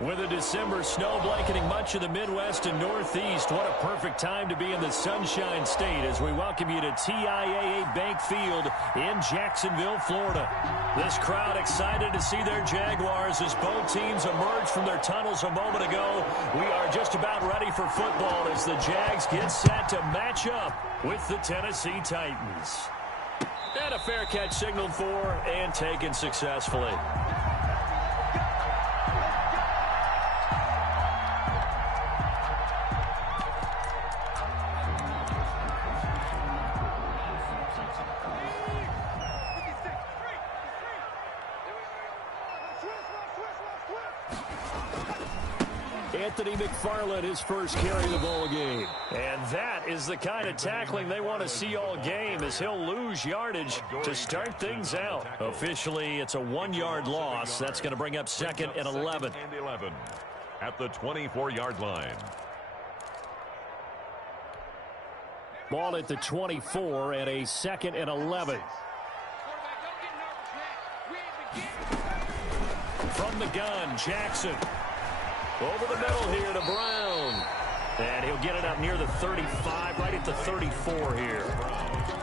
With a December snow blanketing much of the Midwest and Northeast, what a perfect time to be in the Sunshine State as we welcome you to TIAA Bank Field in Jacksonville, Florida. This crowd excited to see their Jaguars as both teams emerge from their tunnels a moment ago. We are just about ready for football as the Jags get set to match up with the Tennessee Titans. And a fair catch signaled for and taken successfully. McFarland, his first carry of the ball game. And that is the kind of tackling they want to see all game as he'll lose yardage to start things out. Officially, it's a 1-yard loss. That's going to bring up 2nd and 11. At the 24-yard line. Ball at the 24 and a 2nd and 11. From the gun, Jackson. Over the middle here to Brown. And he'll get it up near the 35, right at the 34 here.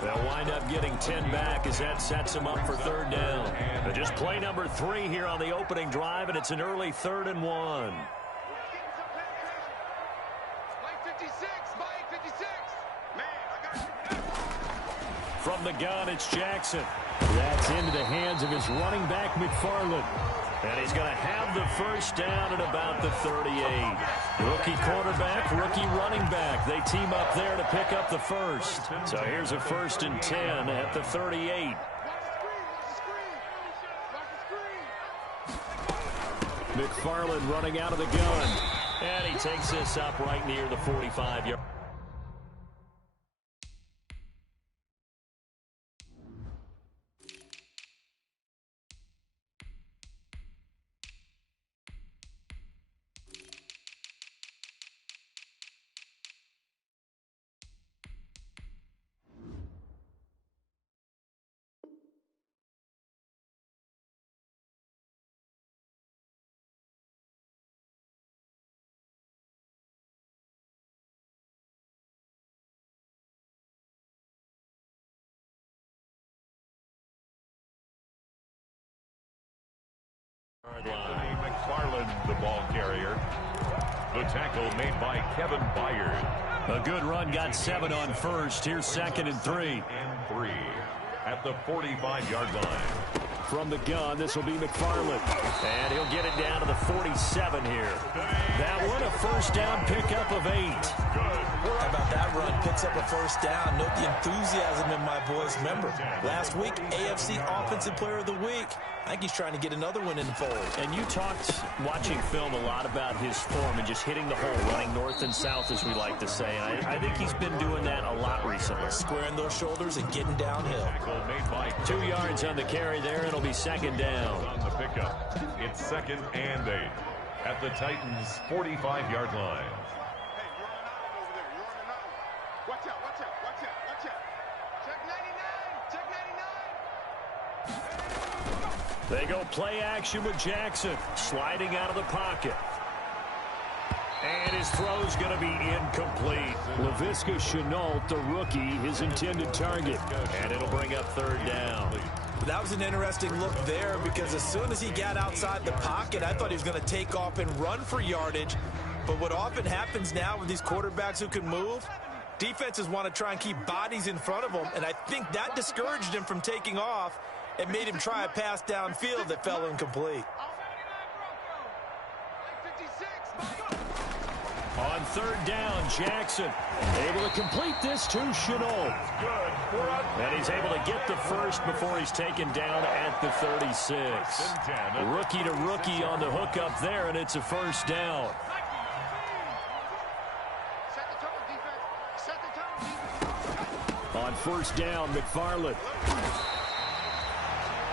They'll wind up getting 10 back as that sets him up for 3rd down. But just play number 3 here on the opening drive, and it's an early 3rd and 1. From the gun, it's Jackson. That's into the hands of his running back, McFarland. And he's going to have the first down at about the 38. Rookie quarterback, rookie running back. They team up there to pick up the first. So here's a 1st and 10 at the 38. McFarland running out of the gun. And he takes this up right near the 45-yard. McFarland, the ball carrier. The tackle made by Kevin Byard. A good run, got 7 on first. Here's 2nd and 3. And 3 at the 45-yard line. From the gun, this will be McFarland. And he'll get it down to the 47 here. That one, a 1st down pickup of 8. How about that run? Picks up a 1st down. Note the enthusiasm in my boys' member. Last week, AFC Offensive Player of the Week. I think he's trying to get another one in the fold. And you talked, watching film, a lot about his form and just hitting the hole, running north and south, as we like to say. And I think he's been doing that a lot recently. Squaring those shoulders and getting downhill. 2 yards on the carry there. It'll be 2nd down. On the pickup, it's 2nd and 8 at the Titans' 45-yard line. Watch out, watch out, watch out, watch out. Check 99, check 99. They go play action with Jackson, sliding out of the pocket. And his throw's going to be incomplete. Laviska Shenault, the rookie, his intended target. And it'll bring up 3rd down. That was an interesting look there because as soon as he got outside the pocket, I thought he was going to take off and run for yardage. But what often happens now with these quarterbacks who can move, defenses want to try and keep bodies in front of them, and I think that discouraged him from taking off and made him try a pass downfield that fell incomplete. On 3rd down, Jackson able to complete this to Shenault. And he's able to get the first before he's taken down at the 36. Rookie to rookie on the hookup there, and it's a 1st down. On 1st down, McFarland.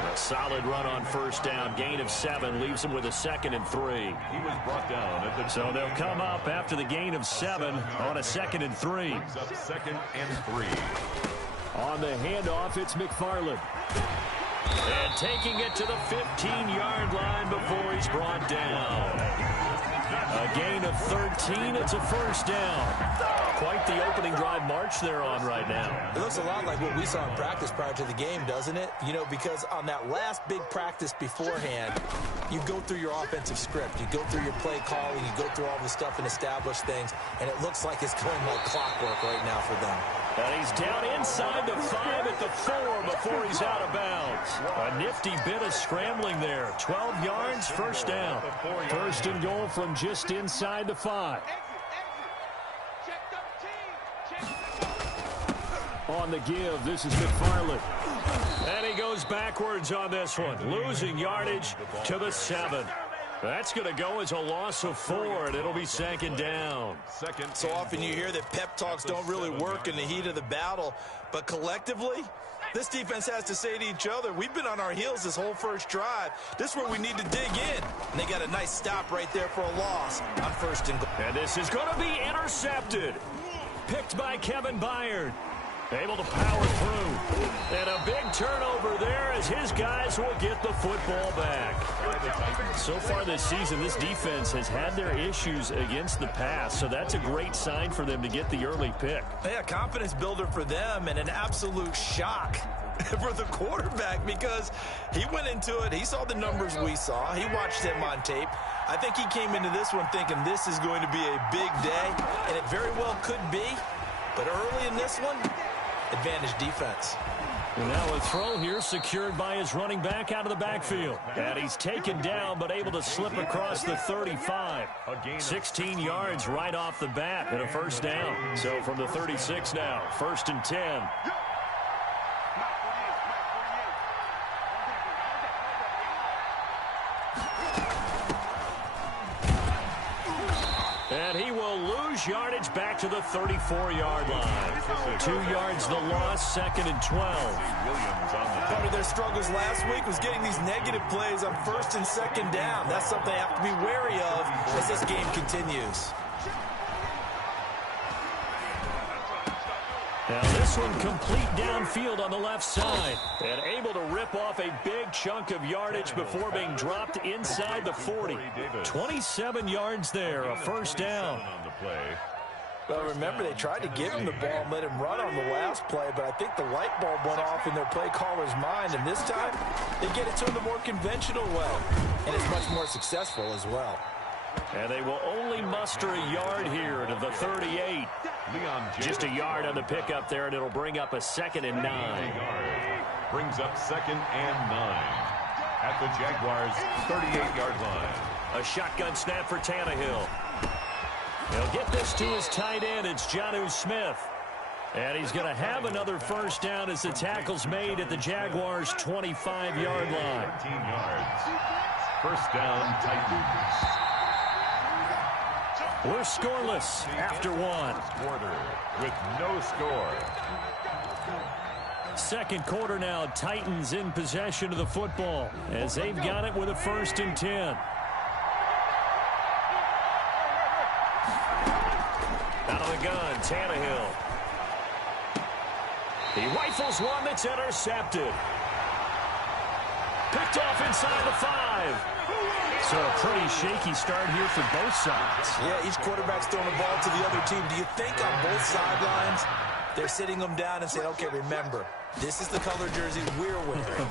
A solid run on 1st down. Gain of 7 leaves him with a 2nd and 3. He was brought down at the So they'll come up after the gain of 7 on a 2nd and 3. Brings up 2nd and 3. On the handoff, it's McFarland. And taking it to the 15-yard line before he's brought down. A gain of 13. It's a first down. Quite the opening drive march they're on right now. It looks a lot like what we saw in practice prior to the game, doesn't it? You know, because on that last big practice beforehand, you go through your offensive script. You go through your play calling. You go through all the stuff and establish things. And it looks like it's going like clockwork right now for them. And he's down inside the 5 at the 4 before he's out of bounds. A nifty bit of scrambling there. 12 yards, first down. First and goal from just inside the 5. On the give, this is McFarland. And he goes backwards on this one, losing yardage to the 7. That's going to go as a loss of 4, and it'll be second down. So often you hear that pep talks don't really work in the heat of the battle, but collectively, this defense has to say to each other, we've been on our heels this whole first drive. This is where we need to dig in. And they got a nice stop right there for a loss on first and goal. And this is going to be intercepted. Picked by Kevin Byard. Able to power through. And a big turnover there as his guys will get the football back. So far this season, this defense has had their issues against the pass, so that's a great sign for them to get the early pick. Yeah, confidence builder for them and an absolute shock for the quarterback because he went into it. He saw the numbers we saw. He watched them on tape. I think he came into this one thinking this is going to be a big day, and it very well could be. But early in this one, advantage defense. And now a throw here secured by his running back out of the backfield. And he's taken down but able to slip across the 35. 16 yards right off the bat and a first down. So from the 36 now, first and 10. And he will lose yardage back to the 34-yard line. 2 yards the loss, second and 12. Part of their struggles last week was getting these negative plays on first and second down. That's something they have to be wary of as this game continues. Now this one complete downfield on the left side. And able to rip off a big chunk of yardage before being dropped inside the 40. 27 yards there, a first down. Well, remember, they tried to give him the ball and let him run on the last play, but I think the light bulb went off in their play caller's mind, and this time they get it to him the more conventional way, and it's much more successful as well. And they will only muster a yard here to the 38. Just a yard on the pickup there, and it'll bring up a second and 9. Brings up second and 9 at the Jaguars' 38-yard line. A shotgun snap for Tannehill. He'll get this to his tight end. It's Jonnu Smith. And he's going to have another first down as the tackle's made at the Jaguars' 25-yard line. 13 yards. First down, Titans. We're scoreless after one. Quarter with no score. Second quarter now, Titans in possession of the football as they've got it with a first and 10. Out of the gun, Tannehill. He rifles one that's intercepted. Picked off inside the 5. So a pretty shaky start here for both sides. Yeah, each quarterback's throwing the ball to the other team. Do you think on both sidelines they're sitting them down and saying, okay, remember, this is the color jersey we're wearing.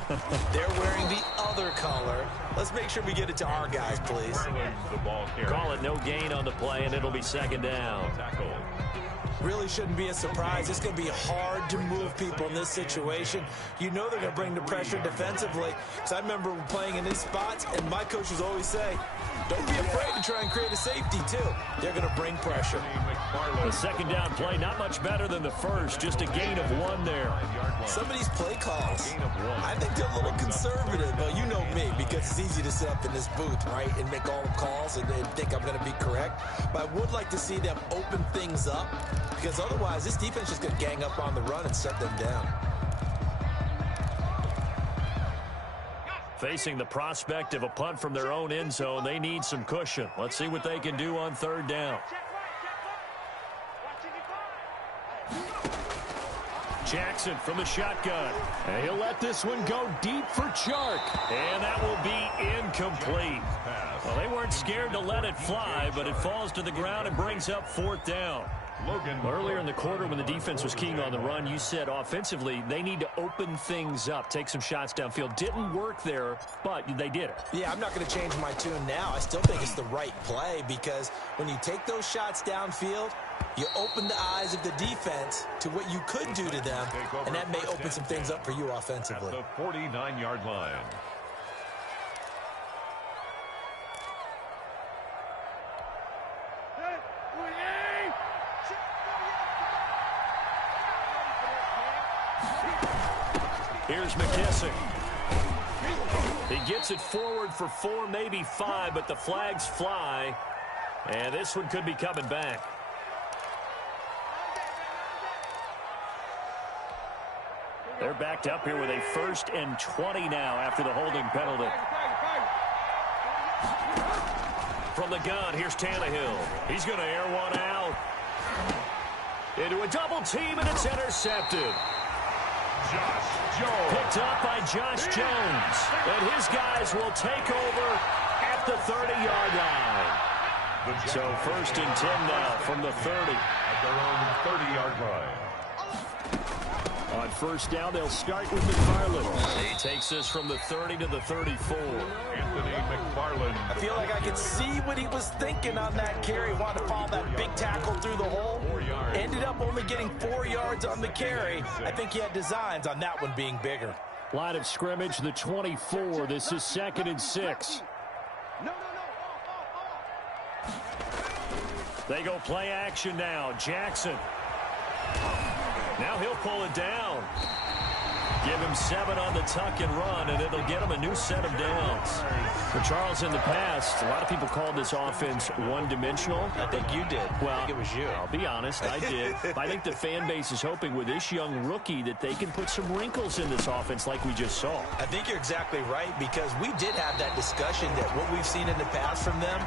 They're wearing the other color. Let's make sure we get it to our guys, please. Call it no gain on the play, and it'll be second down. Really shouldn't be a surprise. It's going to be hard to move people in this situation. You know they're going to bring the pressure defensively. Because I remember playing in these spots, and my coaches always say, don't be afraid to try and create a safety, too. They're going to bring pressure. The second down play, not much better than the first. Just a gain of 1 there. Some of these play calls, I think they're a little conservative. But you know me, because it's easy to sit up in this booth, right, and make all the calls and think I'm going to be correct. But I would like to see them open things up, because otherwise this defense is going to gang up on the run and shut them down. Facing the prospect of a punt from their own end zone, they need some cushion. Let's see what they can do on third down. Jackson from the shotgun. And he'll let this one go deep for Chark. And that will be incomplete. pass. Well, they weren't scared to let it fly, but it falls to the ground and brings up 4th down. Logan. Earlier in the quarter when the defense was keying on the run, you said offensively they need to open things up, take some shots downfield. Didn't work there, but they did it. Yeah, I'm not going to change my tune now. I still think it's the right play because when you take those shots downfield, you open the eyes of the defense to what you could do to them, and that may open some things up for you offensively. At the 49-yard line. Here's McKissick. He gets it forward for 4, maybe 5, but the flags fly, and this one could be coming back. They're backed up here with a 1st and 20 now after the holding penalty. From the gun, here's Tannehill. He's going to air one out. Into a double team, and it's intercepted. Josh Jones. Picked up by Josh Jones. And his guys will take over at the 30-yard line. So 1st and 10 now from the 30. At their own 30-yard line. On 1st down, they'll start with McFarland. He takes this from the 30 to the 34. Anthony McFarland. I feel like I could see what he was thinking on that carry. Wanted to follow that big tackle through the hole. Ended up only getting 4 yards on the carry. I think he had designs on that one being bigger. Line of scrimmage, the 24. This is 2nd and 6. They go play action now. Jackson. Now he'll pull it down. Give him 7 on the tuck and run, and it'll get him a new set of downs. For Charles, in the past, a lot of people called this offense one-dimensional. I think you did. Well, I think it was you. I'll be honest, I did. I think the fan base is hoping with this young rookie that they can put some wrinkles in this offense like we just saw. I think you're exactly right because we did have that discussion that what we've seen in the past from them,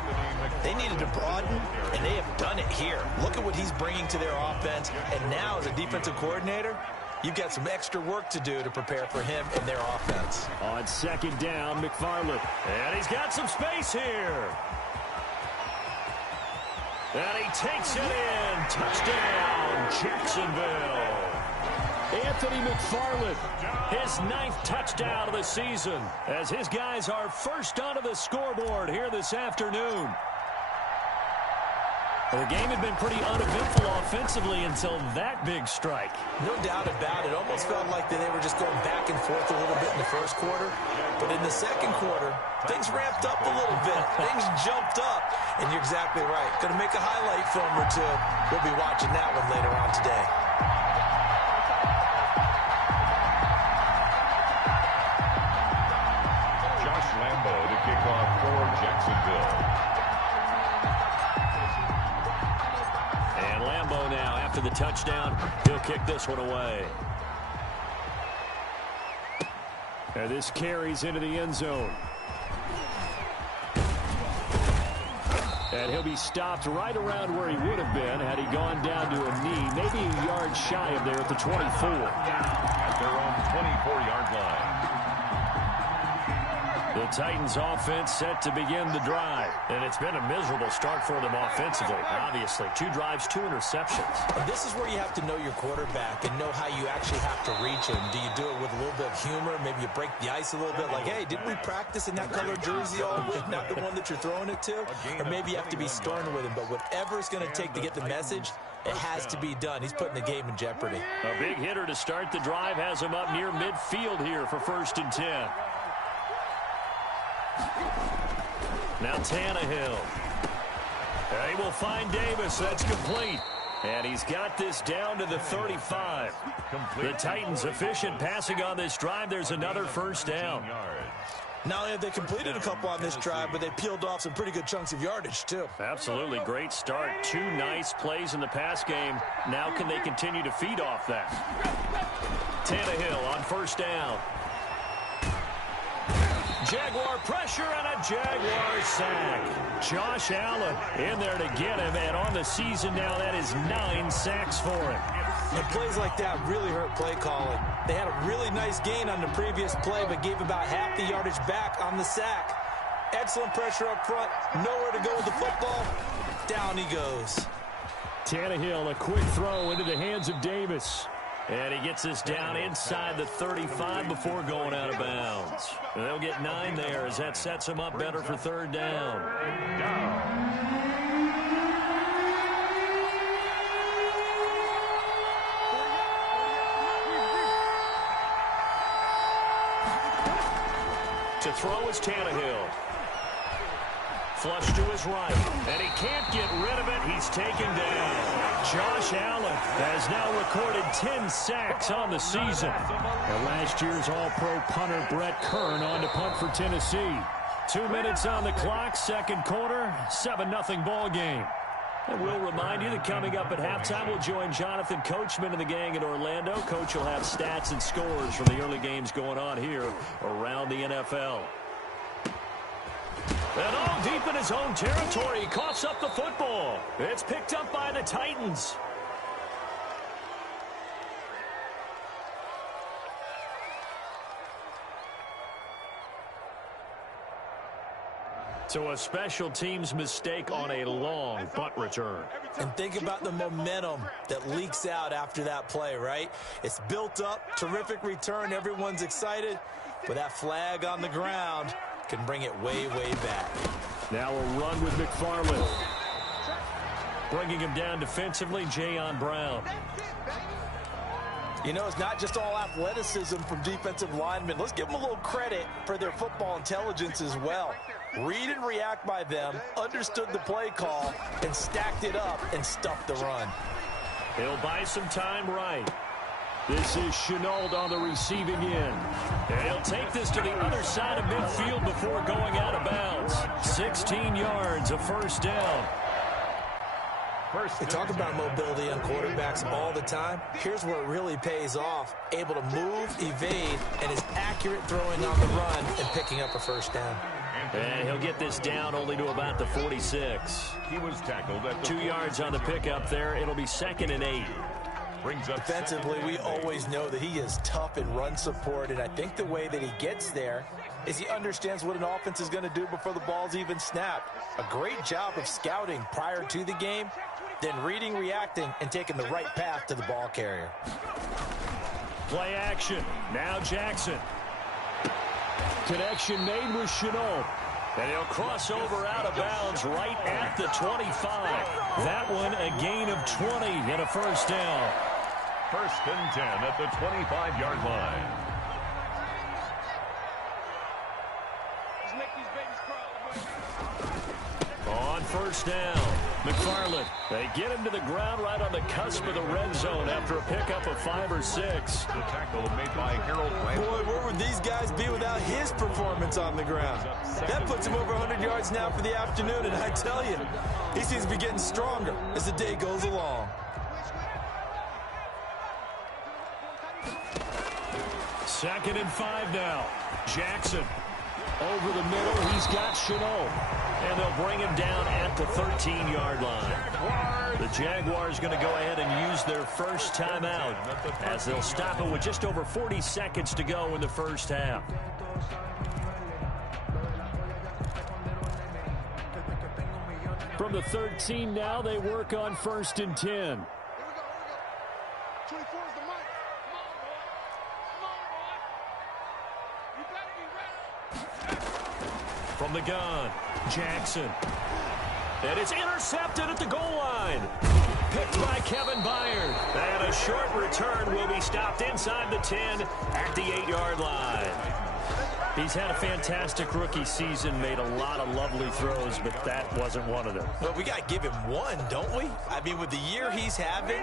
they needed to broaden, and they have done it here. Look at what he's bringing to their offense, and now as a defensive coordinator, you've got some extra work to do to prepare for him and their offense. On 2nd down, McFarland. And he's got some space here. And he takes it in. Touchdown, Jacksonville. Anthony McFarland, his 9th touchdown of the season, as his guys are first onto the scoreboard here this afternoon. The game had been pretty uneventful offensively until that big strike. No doubt about it. Almost felt like they were just going back and forth a little bit in the 1st quarter. But in the 2nd quarter, things ramped up a little bit. Things jumped up. And you're exactly right. Going to make a highlight film or two. We'll be watching that one later on today. Josh Lambo to kick off for Jacksonville. Now, after the touchdown, he'll kick this one away. And this carries into the end zone. And he'll be stopped right around where he would have been had he gone down to a knee, maybe a yard shy of there at the 24. At their own 24-yard line. The Titans offense set to begin the drive. And it's been a miserable start for them offensively, obviously. 2 drives, 2 interceptions. And this is where you have to know your quarterback and know how you actually have to reach him. Do you do it with a little bit of humor? Maybe you break the ice a little bit like, hey, didn't we practice in that color jersey all week? Not the one that you're throwing it to? Or maybe you have to be stern with him. But whatever it's going to take to get the message, it has to be done. He's putting the game in jeopardy. A big hitter to start the drive has him up near midfield here for 1st and 10. Now Tannehill. He will find Davis. That's complete. And he's got this down to the 35. The Titans efficient passing on this drive. There's another 1st down. Not only have they completed a couple on this drive, but they peeled off some pretty good chunks of yardage, too. Absolutely. Great start. 2 nice plays in the pass game. Now can they continue to feed off that? Tannehill on 1st down. Jaguar pressure and a Jaguar sack. Josh Allen in there to get him, and on the season now, that is 9 sacks for him. And plays like that really hurt play calling. They had a really nice gain on the previous play, but gave about half the yardage back on the sack. Excellent pressure up front. Nowhere to go with the football. Down he goes. Tannehill, a quick throw into the hands of Davis. And he gets this down inside the 35 before going out of bounds. And they'll get 9 there as that sets him up better for third down. To throw is Tannehill. Flush to his right, and he can't get rid of it. He's taken down. Josh Allen has now recorded 10 sacks on the season. And last year's All-Pro punter Brett Kern on to punt for Tennessee. 2 minutes on the clock, second quarter, 7-0 ball game. And we'll remind you that coming up at halftime, we'll join Jonathan Coachman and the gang in Orlando. Coach will have stats and scores from the early games going on here around the NFL. And all deep in his own territory, he coughs up the football. It's picked up by the Titans. So a special teams mistake on a long punt return. And think about the momentum that leaks out after that play, right? It's built up, terrific return, everyone's excited, but that flag on the ground can bring it way, way back. Now a run with McFarland. Bringing him down defensively, Jayon Brown. You know, it's not just all athleticism from defensive linemen. Let's give them a little credit for their football intelligence as well. Read and react by them, understood the play call, and stacked it up and stuffed the run. He'll buy some time right. This is Shenault on the receiving end. And he'll take this to the other side of midfield before going out of bounds. 16 yards, a first down. We talk about mobility on quarterbacks all the time. Here's where it really pays off. Able to move, evade, and is accurate throwing on the run and picking up a first down. And he'll get this down only to about the 46. He was tackled at the 2 yards on the pickup there. It'll be 2nd and 8. Brings up defensively, we always know that he is tough in run support, and I think the way that he gets there is he understands what an offense is going to do before the ball's even snapped. A great job of scouting prior to the game, then reading, reacting, and taking the right path to the ball carrier. Play action. Now Jackson. Connection made with Shenault. And he'll cross over out of bounds right at the 25. That one a gain of 20 and a first down. 1st and 10 at the 25-yard line. On first down, McFarland. They get him to the ground right on the cusp of the red zone after a pickup of 5 or 6. The tackle made by Harold. Boy, where would these guys be without his performance on the ground? That puts him over 100 yards now for the afternoon, and I tell you, he seems to be getting stronger as the day goes along. 2nd and 5 now. Jackson over the middle. He's got Shenault. And they'll bring him down at the 13-yard line. The Jaguars going to go ahead and use their first timeout as they'll stop it with just over 40 seconds to go in the first half. From the 13 now, they work on 1st and 10. From the gun, Jackson. And it's intercepted at the goal line. Picked by Kevin Byard. And a short return will be stopped inside the 10 at the 8-yard line. He's had a fantastic rookie season, made a lot of lovely throws, but that wasn't one of them. Well, we got to give him one, don't we? I mean, with the year he's having,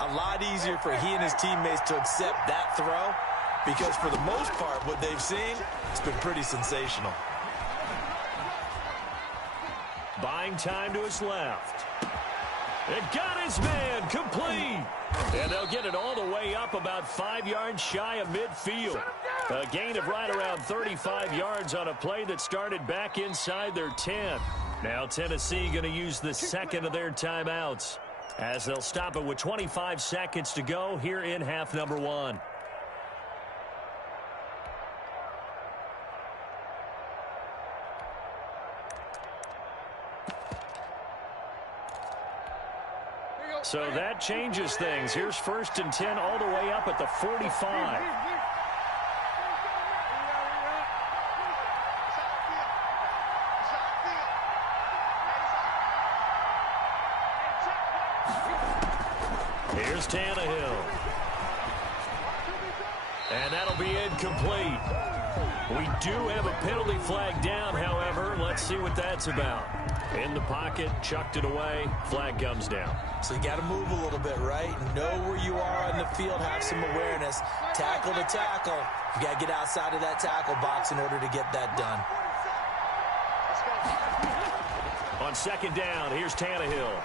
a lot easier for he and his teammates to accept that throw because for the most part, what they've seen, it's been pretty sensational. Buying time to his left. It got his man complete. And they'll get it all the way up about 5 yards shy of midfield. A gain of right around 35 yards on a play that started back inside their 10. Now Tennessee going to use the second of their timeouts as they'll stop it with 25 seconds to go here in half number 1. So that changes things. Here's 1st and 10 all the way up at the 45. Here's Tannehill. And that'll be incomplete. We do have a penalty flag down, however. Let's see what that's about. In the pocket, chucked it away, flag comes down. So you got to move a little bit, right? Know where you are on the field, have some awareness. Tackle to tackle. You got to get outside of that tackle box in order to get that done. On 2nd down, here's Tannehill.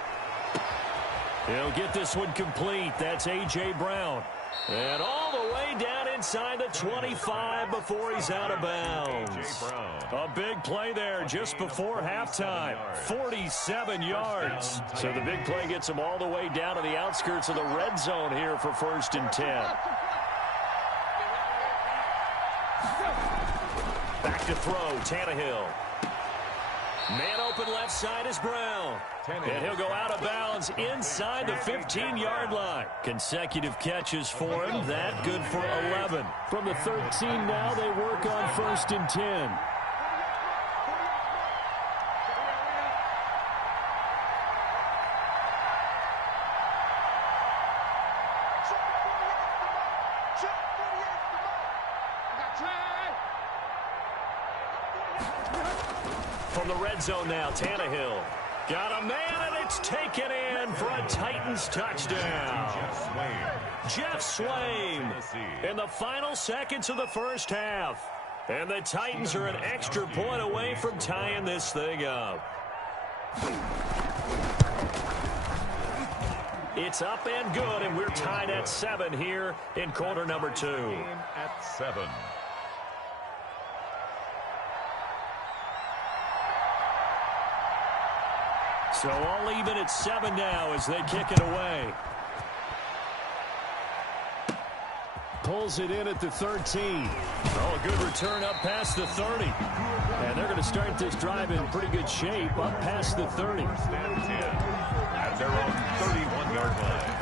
He'll get this one complete. That's A.J. Brown. And all the way down inside the 25 before he's out of bounds. A big play there just before halftime. 47 yards. So the big play gets him all the way down to the outskirts of the red zone here for 1st and 10. Back to throw, Tannehill. Man open left side is Brown. And he'll go out of bounds inside the 15-yard line. Consecutive catches for him. That good for 11. From the 13 now, they work on 1st and 10. From the red zone now, Tannehill. Got a man, and it's taken in for a Titans touchdown. Jeff Swaim in the final seconds of the first half. And the Titans are an extra point away from tying this thing up. It's up and good, and we're tied at 7 here in quarter number 2. At 7. So all even at 7 now as they kick it away. Pulls it in at the 13. Oh, a good return up past the 30. And they're going to start this drive in pretty good shape up past the 30. At their own 31-yard line.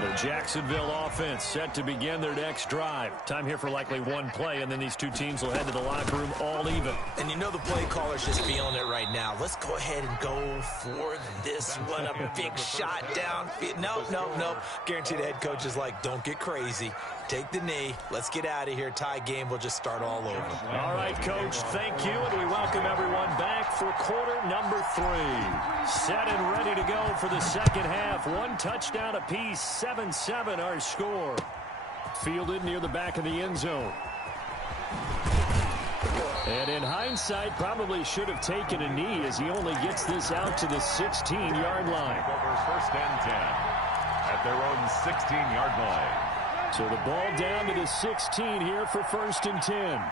The Jacksonville offense set to begin their next drive. Time here for likely one play, and then these two teams will head to the locker room all even. And you know the play caller's just feeling it right now. Let's go ahead and go for this one. A big shot downfield. Nope. Guaranteed the head coach is like, don't get crazy. Take the knee. Let's get out of here. Tie game will just start all over. All right, Coach, thank you, and we welcome everyone back for quarter number 3. Set and ready to go for the second half. One touchdown apiece, 7-7 our score. Fielded near the back of the end zone. And in hindsight, probably should have taken a knee as he only gets this out to the 16-yard line. Over 1st and 10 at their own 16-yard line. So the ball down to the 16 here for 1st and 10.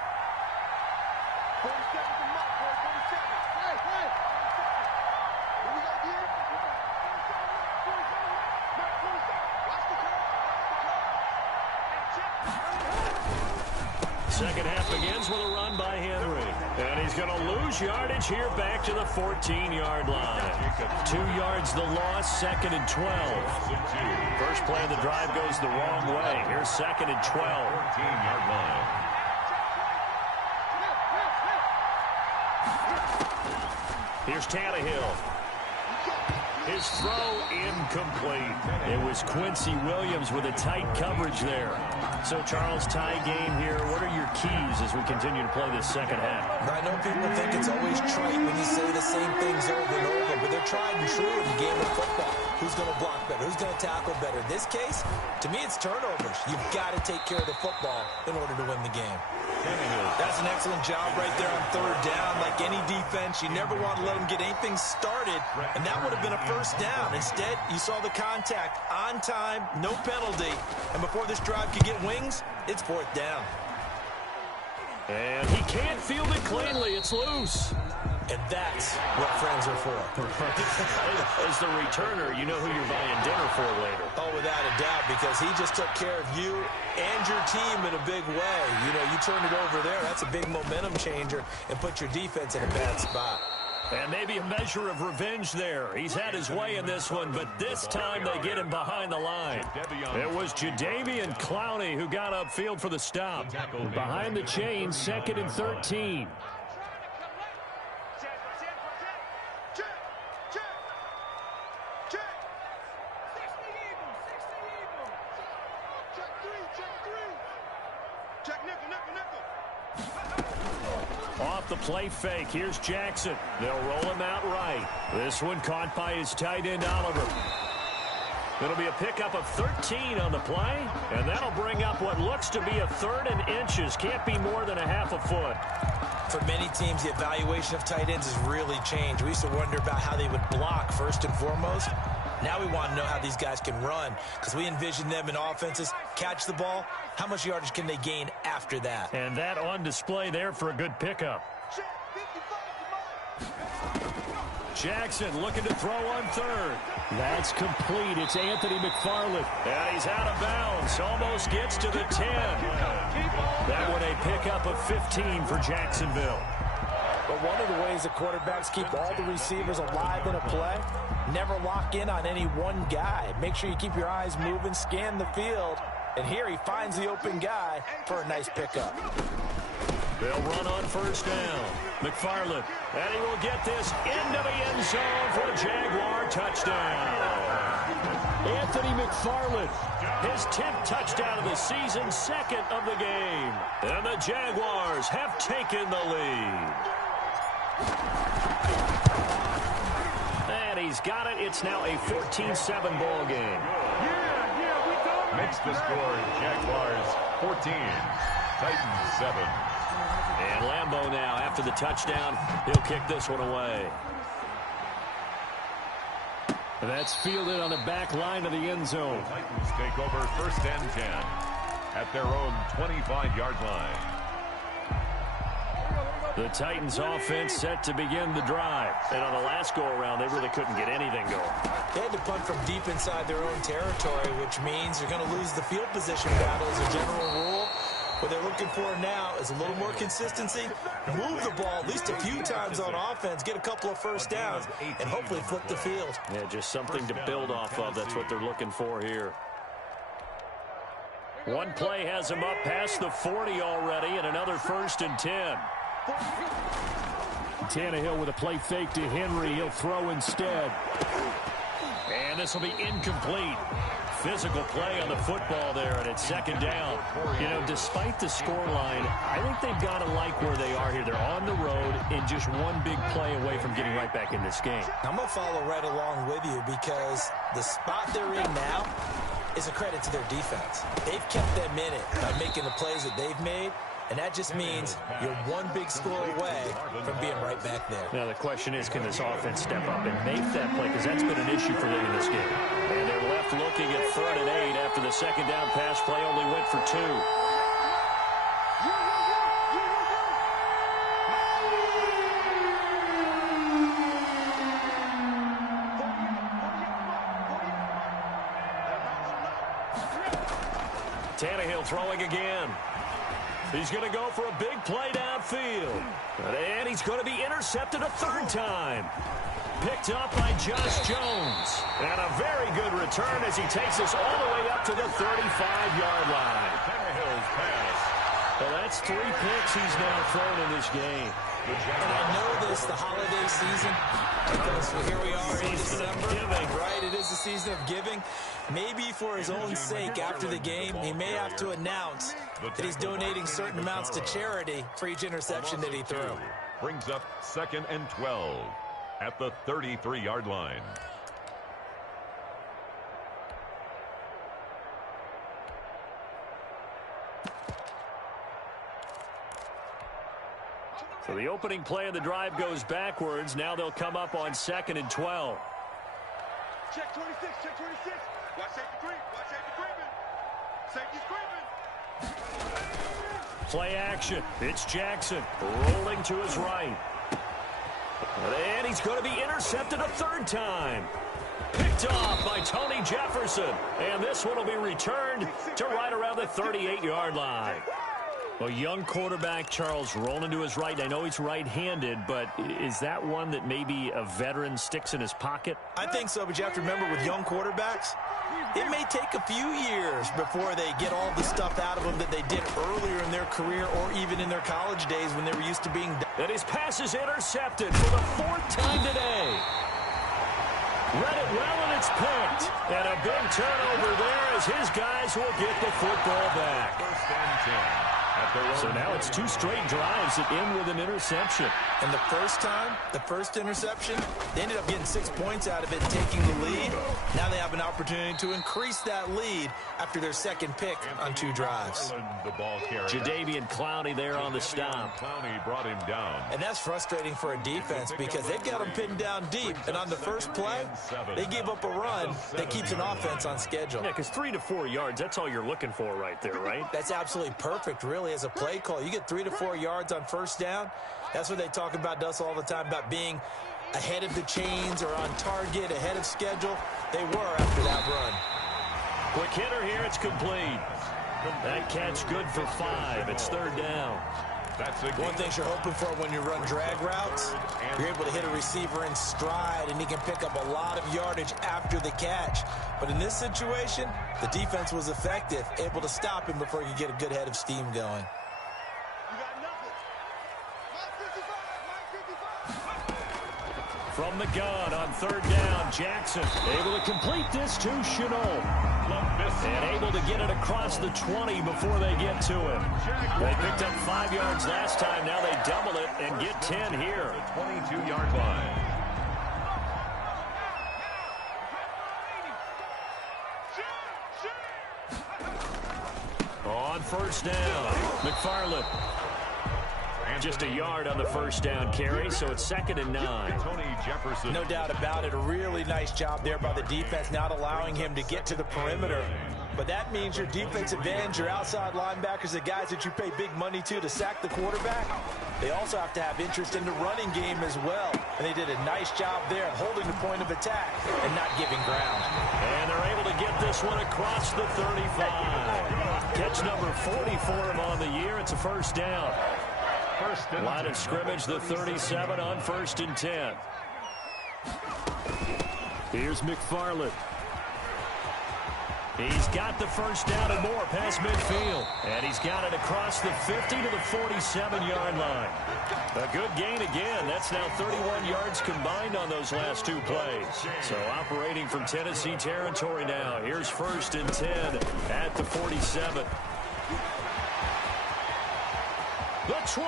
Second half begins with a run by Henry. And he's going to lose yardage here back to the 14-yard line. 2 yards the loss, 2nd and 12. First play of the drive goes the wrong way. Here's 2nd and 12. 14-yard line. Here's Tannehill. His throw incomplete. It was Quincy Williams with a tight coverage there. So, Charles, tie game here. What are your keys as we continue to play this second half? I know people think it's always trite when you say the same things over and over, but they're tried and true in the game of football. Who's going to block better? Who's going to tackle better? In this case, to me, it's turnovers. You've got to take care of the football in order to win the game. That's an excellent job right there on 3rd down. Like any defense, you never want to let them get anything started, and that would have been a first down. Instead, you saw the contact on time, no penalty, and before this drive could get wings, it's 4th down. And he can't field it cleanly. It's loose. And that's what friends are for. As the returner, you know who you're buying dinner for later. Oh, without a doubt, because he just took care of you and your team in a big way. You know, you turned it over there. That's a big momentum changer and put your defense in a bad spot. And maybe a measure of revenge there. He's had his way in this one, but this time they get him behind the line. It was Jadeveon Clowney who got upfield for the stop. Behind the chains, 2nd and 13. Off the play fake, here's Jackson. They'll roll him out right. This one caught by his tight end, Oliver. It'll be a pickup of 13 on the play, and that'll bring up what looks to be a 3rd and inches. Can't be more than a half a foot. For many teams, the evaluation of tight ends has really changed. We used to wonder about how they would block first and foremost. Now we want to know how these guys can run, because we envision them in offenses, catch the ball, how much yardage can they gain after that? And that on display there for a good pickup. Jackson looking to throw on 3rd. That's complete. It's Anthony McFarland. And he's out of bounds. Almost gets to the 10. That one a pickup of 15 for Jacksonville. But one of the ways the quarterbacks keep all the receivers alive in a play, never lock in on any one guy. Make sure you keep your eyes moving, scan the field. And here he finds the open guy for a nice pickup. They'll run on 1st down. McFarland, and he will get this into the end zone for a Jaguar touchdown. Anthony McFarland, his 10th touchdown of the season, 2nd of the game. And the Jaguars have taken the lead. And he's got it. It's now a 14-7 ball game. Makes the score Jaguars 14, Titans 7. And Lambeau now, after the touchdown, he'll kick this one away. That's fielded on the back line of the end zone. The Titans take over 1st and 10 at their own 25-yard line. The Titans offense set to begin the drive. And on the last go-around, they really couldn't get anything going. They had to punt from deep inside their own territory, which means they're going to lose the field position battle as a general rule. What they're looking for now is a little more consistency, move the ball at least a few times on offense, get a couple of 1st downs, and hopefully flip the field. Yeah, just something to build off of. That's what they're looking for here. One play has him up past the 40 already, and another 1st and 10. Tannehill with a play fake to Henry. He'll throw instead. And this will be incomplete. Physical play on the football there, and it's 2nd down. You know, despite the scoreline, I think they've got to like where they are here. They're on the road and just one big play away from getting right back in this game. I'm going to follow right along with you because the spot they're in now is a credit to their defense. They've kept them in it by making the plays that they've made. And that just means you're one big score away from being right back there. Now, the question is, can this offense step up and make that play? Because that's been an issue for them in this game. And they're left looking at 3rd and 8 after the 2nd down pass play only went for 2. Tannehill throwing again. He's going to go for a big play downfield. And he's going to be intercepted a 3rd time. Picked up by Josh Jones. And a very good return as he takes us all the way up to the 35-yard line. Tannehill's pass. Well, that's 3 picks he's now thrown in this game. And I know this, the holiday season, because here we are in December, right? It is the season of giving. Maybe for his own sake, after the game, he may have to announce that he's donating certain amounts to charity for each interception that he threw. Brings up 2nd and 12 at the 33-yard line. So the opening play of the drive goes backwards. Now they'll come up on 2nd and 12. Check 26, check 26. Watch safety creep, watch safety creeping. Safety's creeping. Play action. It's Jackson rolling to his right. And he's going to be intercepted a 3rd time. Picked off by Tony Jefferson. And this one will be returned to right around the 38-yard line. A young quarterback, Charles, rolling to his right. I know he's right-handed, but is that one that maybe a veteran sticks in his pocket? I think so, but you have to remember with young quarterbacks, it may take a few years before they get all the stuff out of them that they did earlier in their career or even in their college days when they were used to being... And his pass is intercepted for the 4th time today. Read it well, and it's picked. And a big turnover there as his guys will get the football back. 1st and 10. So now it's 2 straight drives that end with an interception. And the first interception, they ended up getting 6 points out of it and taking the lead. Now they have an opportunity to increase that lead after their 2nd pick on 2 drives. The ball carrier. Jadeveon Clowney there on the stop. Clowney brought him down. And that's frustrating for a defense because they've got them pinned down deep. And on the first play, they gave up a run that keeps an offense on schedule. Yeah, because 3 to 4 yards, that's all you're looking for right there, right? That's absolutely perfect, really, as a play call. You get 3 to 4 yards on first down. That's what they talk about us all the time, about being ahead of the chains or on target, ahead of schedule. They were after that run. Quick hitter here, it's complete. That catch good for 5. It's 3rd down. One thing you're hoping for when you run drag routes, you're able to hit a receiver in stride, and he can pick up a lot of yardage after the catch. But in this situation, the defense was effective, able to stop him before he could get a good head of steam going. From the gun on 3rd down, Jackson able to complete this to Chenault. And able to get it across the 20 before they get to him. They picked up 5 yards last time. Now they double it and get 10 here. 22-yard line. On 1st down, McFarland. Just a yard on the 1st down carry, so it's 2nd and 9. Tony Jefferson. No doubt about it. A really nice job there by the defense, not allowing him to get to the perimeter. But that means your defensive ends, your outside linebackers, the guys that you pay big money to sack the quarterback, they also have to have interest in the running game as well. And they did a nice job there of holding the point of attack and not giving ground. And they're able to get this one across the 35. Catch number 40 for him on the year. It's a 1st down. Line of scrimmage, the 37 on 1st and 10. Here's McFarland. He's got the 1st down and more past midfield. And he's got it across the 50 to the 47-yard line. A good gain again. That's now 31 yards combined on those last 2 plays. So operating from Tennessee territory now. Here's 1st and 10 at the 47. The 20.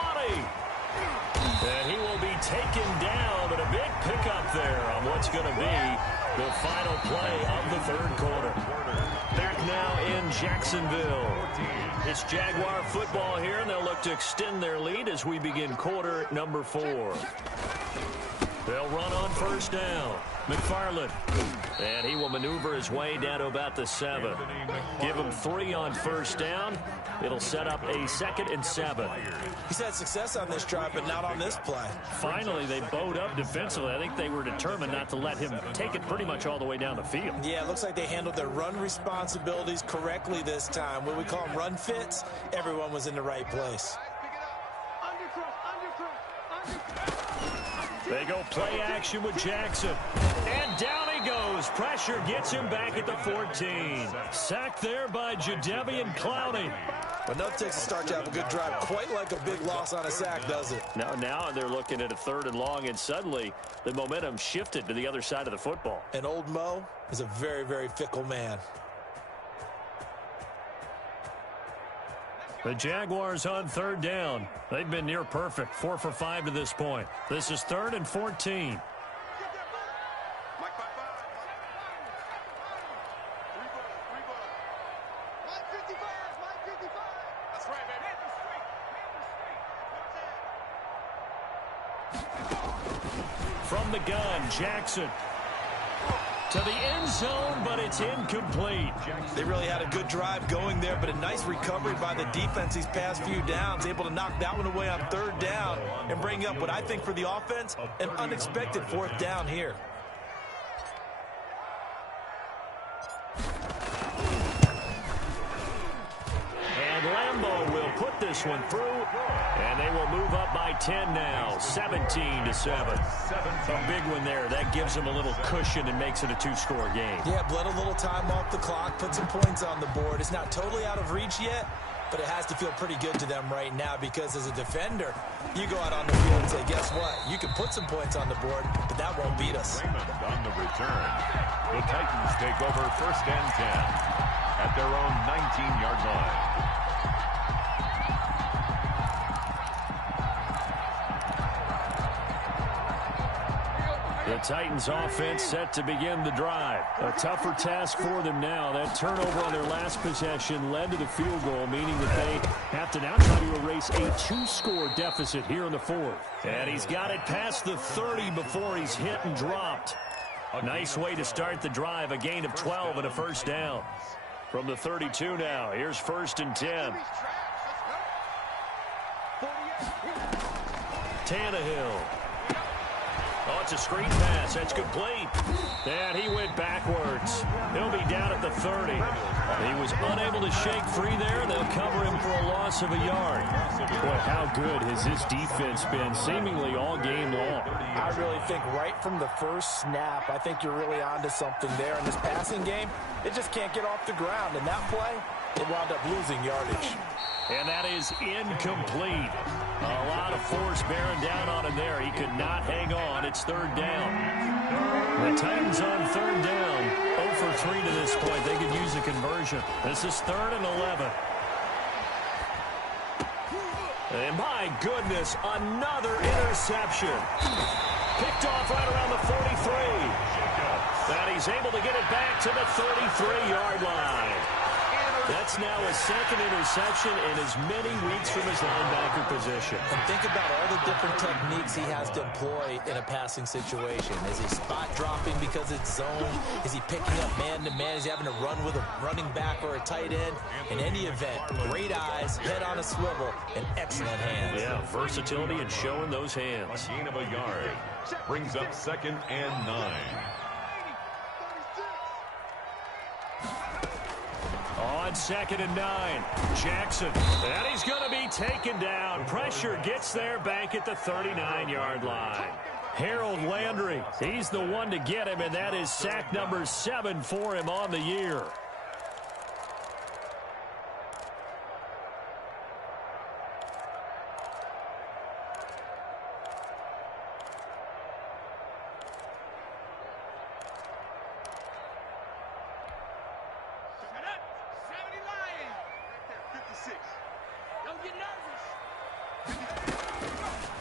And he will be taken down, but a big pickup there on what's going to be the final play of the 3rd quarter. Back now in Jacksonville. It's Jaguar football here, and they'll look to extend their lead as we begin quarter number 4. They'll run on 1st down. McFarland. And he will maneuver his way down to about the 7. Give him 3 on 1st down. It'll set up a 2nd and 7. He's had success on this drive, but not on this play. Finally, they bowed up defensively. I think they were determined not to let him take it pretty much all the way down the field. Yeah, it looks like they handled their run responsibilities correctly this time. What we call them run fits, everyone was in the right place. They go play action with Jackson. And down he goes. Pressure gets him back at the 14. Sacked there by Jadeveon Clowney. But no Texas start to have a good drive. Quite like a big loss on a sack, does it? Now they're looking at a 3rd and long, and suddenly the momentum shifted to the other side of the football. And old Mo is a very, very fickle man. The Jaguars on 3rd down. They've been near perfect, 4 for 5 to this point. This is 3rd and 14. From the gun, Jackson. To the end zone, but it's incomplete. They really had a good drive going there, but a nice recovery by the defense these past few downs, able to knock that one away on 3rd down and bring up what I think for the offense, an unexpected 4th down here. And Lambeau will put get this one through, and they will move up by 10 now, 17-7. A big one there. That gives them a little cushion and makes it a two-score game. Yeah, bled a little time off the clock, put some points on the board. It's not totally out of reach yet, but it has to feel pretty good to them right now because as a defender, you go out on the field and say, guess what? You can put some points on the board, but that won't beat us. Raymond on the return. The Titans take over 1st and 10 at their own 19-yard line. The Titans offense set to begin the drive. A tougher task for them now. That turnover on their last possession led to the field goal, meaning that they have to now try to erase a two-score deficit here in the 4th. And he's got it past the 30 before he's hit and dropped. A nice way to start the drive, a gain of 12 and a first down. From the 32 now, here's 1st and 10. Tannehill. Oh, it's a screen pass. That's complete. And he went backwards. He'll be down at the 30. He was unable to shake free there. They'll cover him for a loss of a yard. Boy, how good has this defense been seemingly all game long? I really think right from the first snap, I think you're really onto something there. In this passing game, it just can't get off the ground. And that play, it wound up losing yardage. And that is incomplete. A lot of force bearing down on him there. He could not hang on. It's 3rd down. The Titans on 3rd down. 0 for 3 to this point. They could use a conversion. This is 3rd and 11. And my goodness, another interception. Picked off right around the 43. And he's able to get it back to the 33-yard line. That's now his 2nd interception in as many weeks from his linebacker position. And think about all the different techniques he has to employ in a passing situation. Is he spot dropping because it's zone? Is he picking up man-to-man? Is he having to run with a running back or a tight end? In any event, great eyes, head on a swivel, and excellent hands. Yeah, versatility and showing those hands. A gain of a yard brings up 2nd and 9. On 2nd and 9, Jackson. And he's going to be taken down. Pressure gets there back at the 39-yard line. Harold Landry, he's the one to get him, and that is sack number 7 for him on the year.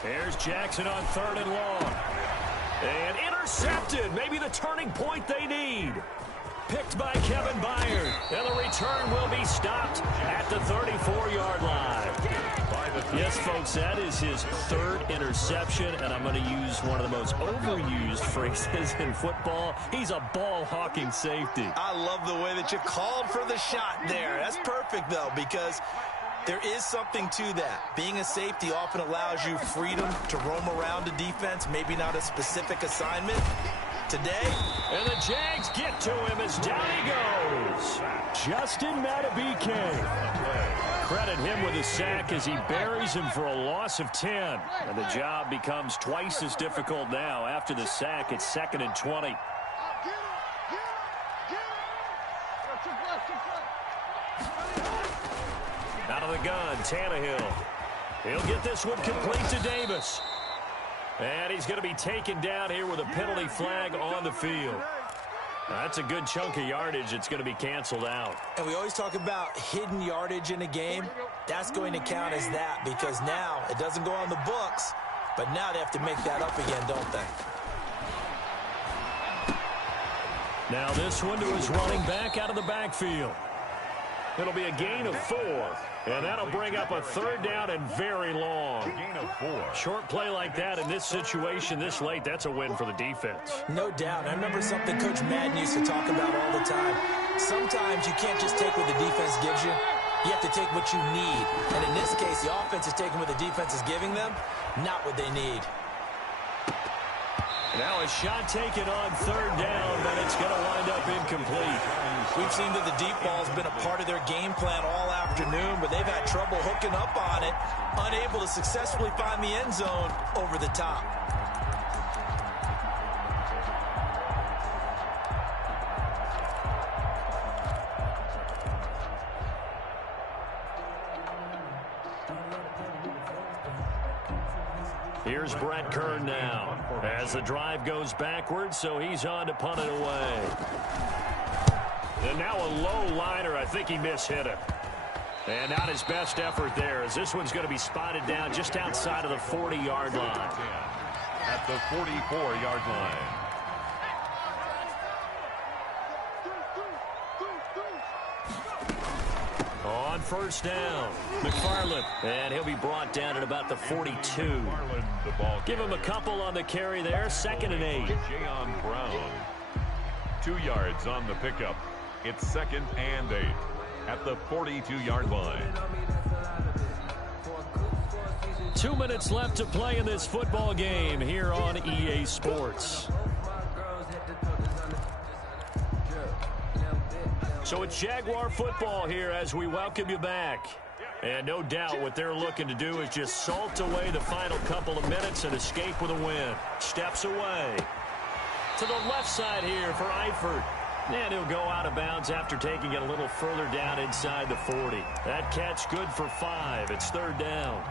Here's Jackson on 3rd and long. And intercepted. Maybe the turning point they need. Picked by Kevin Byard. And the return will be stopped at the 34-yard line. Yes, folks, that is his 3rd interception, and I'm going to use one of the most overused phrases in football. He's a ball-hawking safety. I love the way that you called for the shot there. That's perfect, though, because there is something to that. Being a safety often allows you freedom to roam around a defense, maybe not a specific assignment. Today, and the Jags get to him as down he goes. Justin Matabike. Credit him with a sack as he buries him for a loss of 10. And the job becomes twice as difficult now. After the sack, it's 2nd and 20. Out of the gun, Tannehill. He'll get this one complete to Davis. And he's going to be taken down here with a penalty flag on the field. That's a good chunk of yardage. It's going to be canceled out. And we always talk about hidden yardage in a game. That's going to count as that because now it doesn't go on the books, but now they have to make that up again, don't they? Now this one to his running back out of the backfield. It'll be a gain of 4, and that'll bring up a 3rd down and very long. Gain of 4. Short play like that in this situation this late, that's a win for the defense. No doubt. I remember something Coach Madden used to talk about all the time. Sometimes you can't just take what the defense gives you. You have to take what you need. And in this case, the offense is taking what the defense is giving them, not what they need. Now a shot taken on 3rd down, but it's going to wind up incomplete. We've seen that the deep ball's been a part of their game plan all afternoon, but they've had trouble hooking up on it, unable to successfully find the end zone over the top. Here's Brett Kern now as the drive goes backwards, so he's on to punt it away. And now a low liner. I think he mishit it. And not his best effort there, as this one's going to be spotted down just outside of the 40-yard line. At the 44-yard line. On first down, McFarland, and he'll be brought down at about the 42. Give him a couple on the carry there, 2nd and 8. Jayon Brown, 2 yards on the pickup. It's 2nd and 8 at the 42-yard line. 2 minutes left to play in this football game here on EA Sports. So it's Jaguar football here as we welcome you back. And no doubt what they're looking to do is just salt away the final couple of minutes and escape with a win. Steps away. To the left side here for Eifert. And he'll go out of bounds after taking it a little further down inside the 40. That catch good for 5. It's 3rd down.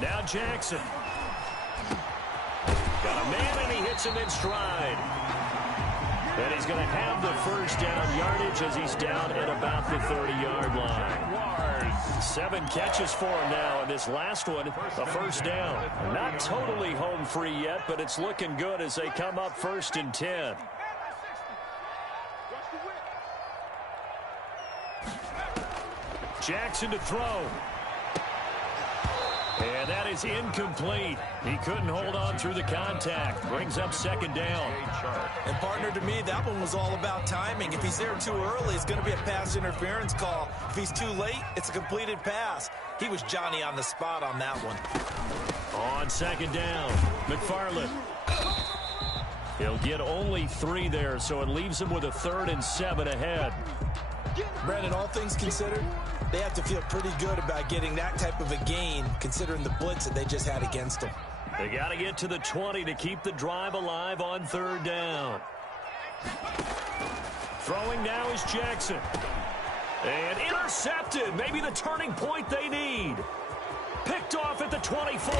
Now Jackson. Got a man, and he hits him in stride. And he's going to have the first down yardage as he's down at about the 30-yard line. 7 catches for him now, and this last one, a first down. Not totally home free yet, but it's looking good as they come up 1st and 10. Jackson to throw. And that is incomplete. He couldn't hold on through the contact. Brings up 2nd down. And partner, to me, that one was all about timing. If he's there too early, it's going to be a pass interference call. If he's too late, it's a completed pass. He was Johnny on the spot on that one. On 2nd down, McFarland. He'll get only 3 there, so it leaves him with a 3rd and 7 ahead. Brandon, all things considered, they have to feel pretty good about getting that type of a gain, considering the blitz that they just had against them. They got to get to the 20 to keep the drive alive on 3rd down. Throwing now is Jackson. And intercepted. Maybe the turning point they need. Picked off at the 24.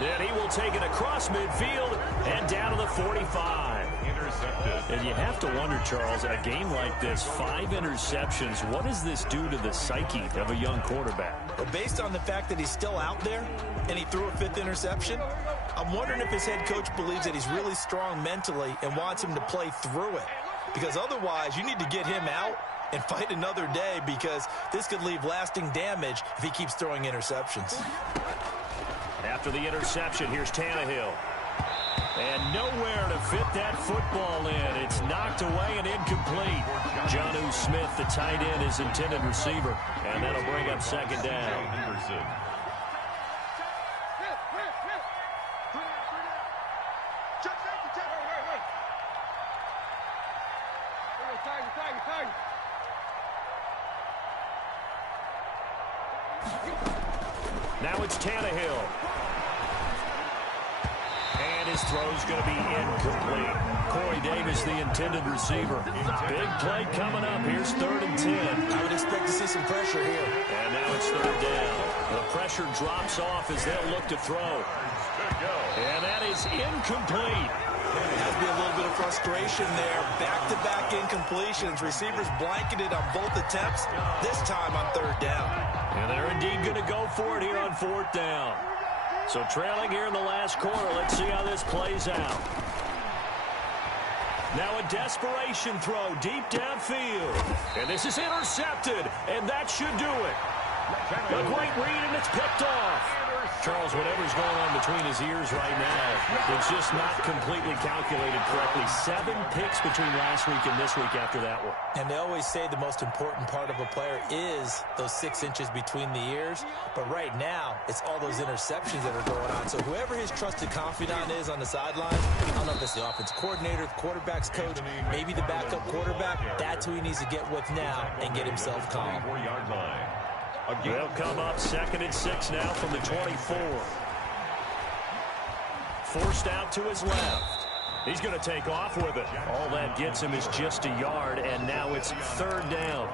And he will take it across midfield and down to the 45. Intercepted. And you have to wonder, Charles, a game like this, 5 interceptions, what does this do to the psyche of a young quarterback? Well, based on the fact that he's still out there and he threw a 5th interception, I'm wondering if his head coach believes that he's really strong mentally and wants him to play through it. Because otherwise, you need to get him out and fight another day, because this could leave lasting damage if he keeps throwing interceptions. After the interception, here's Tannehill. And nowhere to fit that football in. It's knocked away and incomplete. Jonnu Smith, the tight end, is intended receiver. And that'll bring up 2nd down. Now it's Tannehill. And his throw's going to be incomplete. Corey Davis, the intended receiver. Big play coming up. Here's 3rd and 10. I would expect to see some pressure here. And now it's 3rd down. The pressure drops off as they'll look to throw. And that is incomplete. There has to be a little bit of frustration there. Back-to-back incompletions. Receivers blanketed on both attempts, this time on 3rd down. And they're indeed going to go for it here on 4th down. So trailing here in the last quarter. Let's see how this plays out. Now a desperation throw deep downfield. And this is intercepted, and that should do it. A great read, and it's picked off. Charles, whatever's going on between his ears right now, it's just not completely calculated correctly. 7 picks between last week and this week after that one. And they always say the most important part of a player is those 6 inches between the ears. But right now, it's all those interceptions that are going on. So whoever his trusted confidant is on the sideline, I don't know if it's the offensive coordinator, the quarterback's coach, maybe the backup quarterback, that's who he needs to get with now and get himself calm. They'll come up 2nd and 6 now from the 24. Forced out to his left. He's going to take off with it. All that gets him is just a yard, and now it's 3rd down.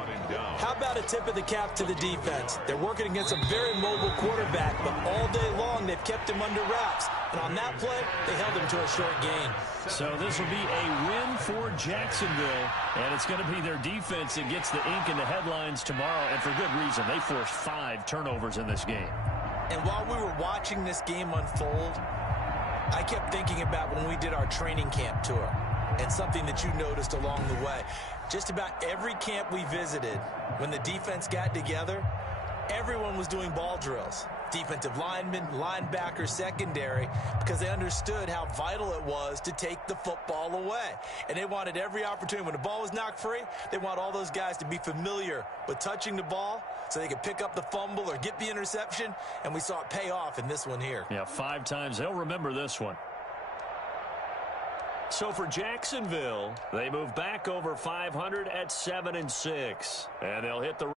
How about a tip of the cap to the defense? They're working against a very mobile quarterback, but all day long they've kept him under wraps. And on that play, they held him to a short gain. So this will be a win for Jacksonville, and it's going to be their defense that gets the ink in the headlines tomorrow, and for good reason. They forced 5 turnovers in this game. And while we were watching this game unfold, I kept thinking about when we did our training camp tour and something that you noticed along the way. Just about every camp we visited, when the defense got together, everyone was doing ball drills. Defensive linemen, linebackers, secondary, because they understood how vital it was to take the football away. And they wanted every opportunity. When the ball was knocked free, they want all those guys to be familiar with touching the ball so they could pick up the fumble or get the interception. And we saw it pay off in this one here. Yeah, 5 times. They'll remember this one. So for Jacksonville, they move back over 500 at 7 and 6. And they'll hit the